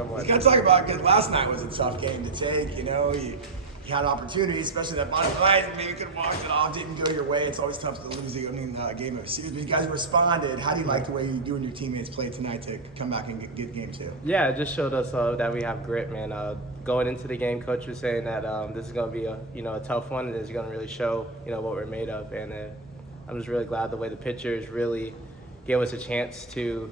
somewhat. You got to talk about, because last night was a tough game to take. You know, you had opportunities, especially that bottom line. Maybe could have walked it off, didn't go your way. It's always tough to lose a game of a series. But you guys responded. How do you like the way you and your teammates played tonight to come back and get game two? Yeah, it just showed us that we have grit, man. Going into the game, coach was saying that this is going to be a tough one, and it's going to really show what we're made of. And I'm just really glad the way the pitchers really gave us a chance to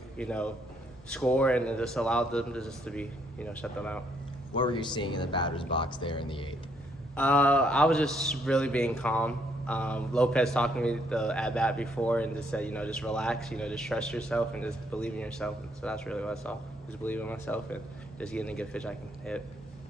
score, and it just allowed them to be shut them out. What were you seeing in the batter's box there in the eighth? I was just really being calm. Lopez talked to me the at-bat before and just said, just relax, just trust yourself and just believe in yourself. And so that's really what I saw, just believe in myself and just getting a good pitch I can hit.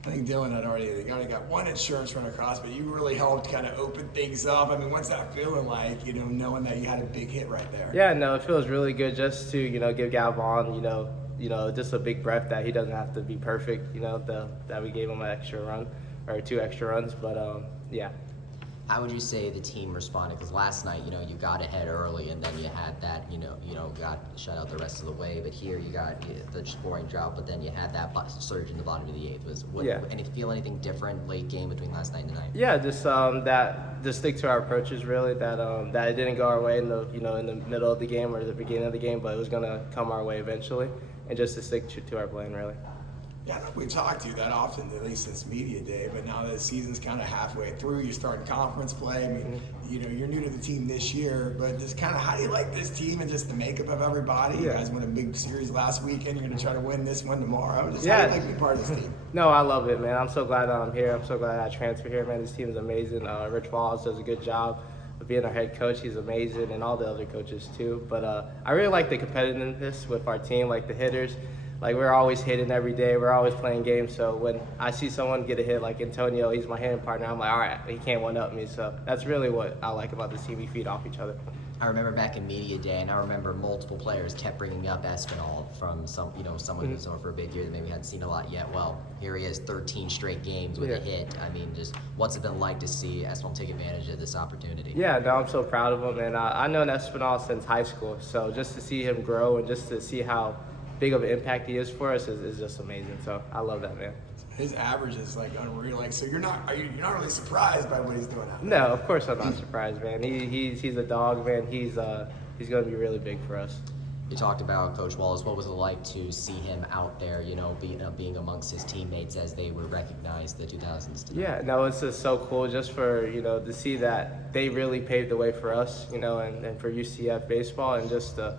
I think Dylan had already got one insurance run across, but you really helped kind of open things up. I mean, what's that feeling like, knowing that you had a big hit right there? Yeah, no, it feels really good just to, give Galvan, just a big breath that he doesn't have to be perfect, that we gave him an extra run or 2 extra runs, but yeah. How would you say the team responded? Because last night, you got ahead early and then you had that, got shut out the rest of the way. But here you got the scoring drought, but then you had that surge in the bottom of the eighth. Feel anything different late game between last night and tonight? Yeah, just stick to our approaches really. That it didn't go our way in the in the middle of the game or the beginning of the game, but it was gonna come our way eventually, and just to stick to our plan really. Yeah, I don't think we talk to you that often, at least since media day, but now that the season's kind of halfway through, you're starting conference play. I mean, you're new to the team this year, but just kind of how do you like this team and just the makeup of everybody? Yeah. You guys won a big series last weekend. You're going to try to win this one tomorrow. Just how do you like to be part of this team? No, I love it, man. I'm so glad that I'm here. I'm so glad I transferred here, man. This team is amazing. Rich Wallace does a good job of being our head coach. He's amazing, and all the other coaches too. But I really like the competitiveness with our team, like the hitters. Like, we're always hitting every day. We're always playing games. So when I see someone get a hit like Antonio, he's my hitting partner, I'm like, all right, he can't one-up me. So that's really what I like about this team. We feed off each other. I remember back in media day, and I remember multiple players kept bringing up Espinal from someone who's over for a big year that maybe hadn't seen a lot yet. Well, here he is, 13 straight games with a hit. I mean, just what's it been like to see Espinal take advantage of this opportunity? Yeah, no, I'm so proud of him, and I've known Espinal since high school. So just to see him grow and just to see how big of an impact he is for us is just amazing. So I love that, man. His average is like unreal. Like, so you're not really surprised by what he's doing out there? No, of course I'm not surprised, man. He's a dog, man. He's going to be really big for us. You talked about Coach Wallace. What was it like to see him out there, being amongst his teammates as they were recognized the 2000s tonight? Yeah, no, it's just so cool just for, to see that they really paved the way for us, and for UCF baseball, and just to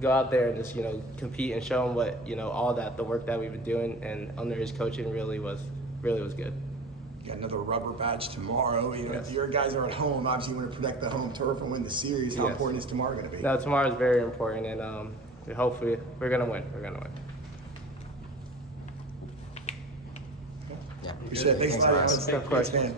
go out there and just, compete and show them what, all that, the work that we've been doing and under his coaching really was good. You got another rubber match tomorrow. Yes. Your guys are at home. Obviously, you want to protect the home turf and win the series. How important is tomorrow going to be? No, tomorrow is very important, and hopefully we're going to win. We're going to win. Yeah. Appreciate it. Thanks a lot. Of course. Man.